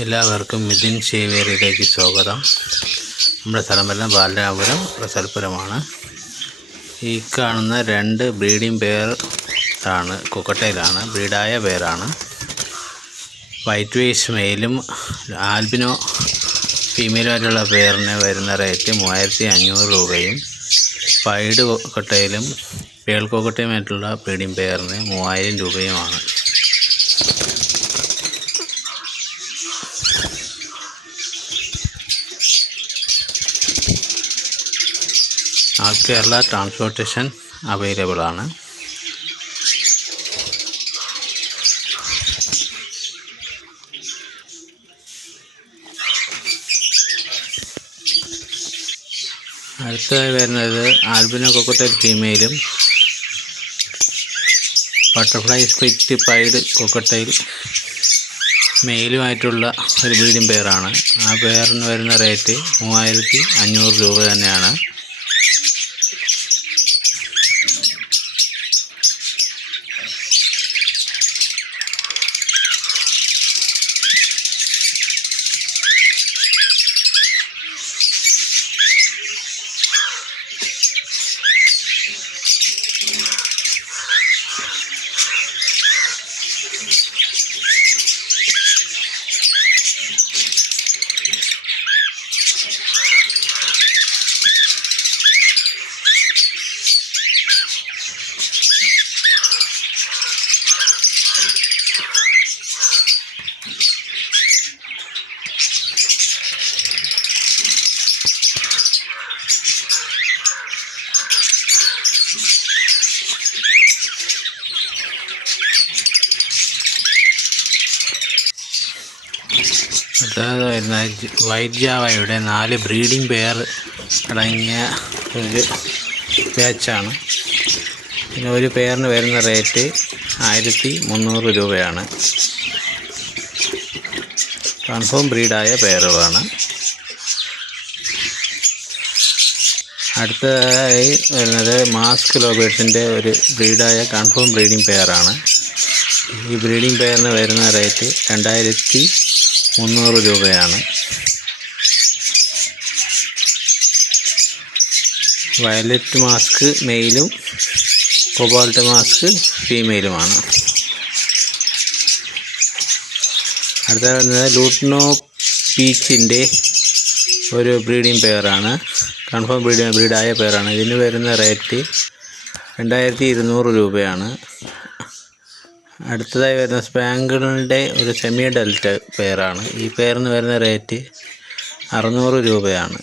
എല്ലാവർക്കും മിഥുൻ സേവിയറിലേക്ക് സ്വാഗതം. നമ്മുടെ സ്ഥലം വരുന്നത് ബാലരാപുരം പ്രസൽപുരമാണ്. ഈ കാണുന്ന രണ്ട് ബ്രീഡിംഗ് പെയർ ആണ് കുക്കട്ടയിലാണ് ബ്രീഡായ പേരാണ് വൈറ്റ് വേസ് മെയിലും ആൽബിനോ ഫീമെയിലുമായിട്ടുള്ള പേരിന് വരുന്ന റേറ്റ് മൂവായിരത്തി അഞ്ഞൂറ് രൂപയും പൈഡ് കൊക്കട്ടയിലും പേൾ കൊക്കട്ടയുമായിട്ടുള്ള ബ്രീഡിംഗ് പെയറിന് മൂവായിരം രൂപയുമാണ്. ആൾ കേരള ട്രാൻസ്പോർട്ടേഷൻ അവൈലബിൾ ആണ്. അടുത്തതായി വരുന്നത് ആൽബിനോ കൊക്കട്ടൽ ഫീമെയിലും ബട്ടർഫ്ലൈ സ്പിറ്റ് പൈഡ് കൊക്കട്ടയിൽ മെയിലുമായിട്ടുള്ള ഒരു ബ്രീഡിംഗ് പെയറാണ് ആ പെയറിന് വരുന്ന റേറ്റ് മൂവായിരത്തി അഞ്ഞൂറ് രൂപ തന്നെയാണ്. അടുത്തത് വരുന്ന വൈറ്റ് ജാവയുടെ നാല് ബ്രീഡിംഗ് പെയർ അടങ്ങിയ ഒരു ബാച്ചാണ് പിന്നെ ഒരു പെയറിന് വരുന്ന റേറ്റ് ആയിരത്തി മുന്നൂറ് രൂപയാണ്. കൺഫേം ബ്രീഡായ പെയറുകളാണ്. അടുത്തതായി വരുന്നത് മാസ്ക് ലോബേഴ്സിന്റെ ഒരു ബ്രീഡായ കൺഫേം ബ്രീഡിംഗ് പെയറാണ് ഈ ബ്രീഡിംഗ് പെയറിന് വരുന്ന റേറ്റ് രണ്ടായിരത്തി മുന്നൂറ് രൂപയാണ്. വയലറ്റ് മാസ്ക് മെയിലും കൊബാൾട്ട് മാസ്ക് ഫീമെയിലുമാണ്. അടുത്ത വരുന്നത് ലൂട്ട്നോ പീച്ചിന്റെ ഒരു ബ്രീഡിംഗ് പെയറാണ്. കൺഫേം ബ്രീഡ് ബ്രീഡായ പെയറാണ്. ഇതിന് വരുന്ന റേറ്റ് രണ്ടായിരത്തി ഇരുന്നൂറ് രൂപയാണ്. അടുത്തതായി വരുന്ന സ്പാങ്കിളിന്റെ ഒരു സെമി ഡെൽറ്റ പെയറാണ്. ഈ പെയറിന് വരുന്ന റേറ്റ് അറുന്നൂറ് രൂപയാണ്.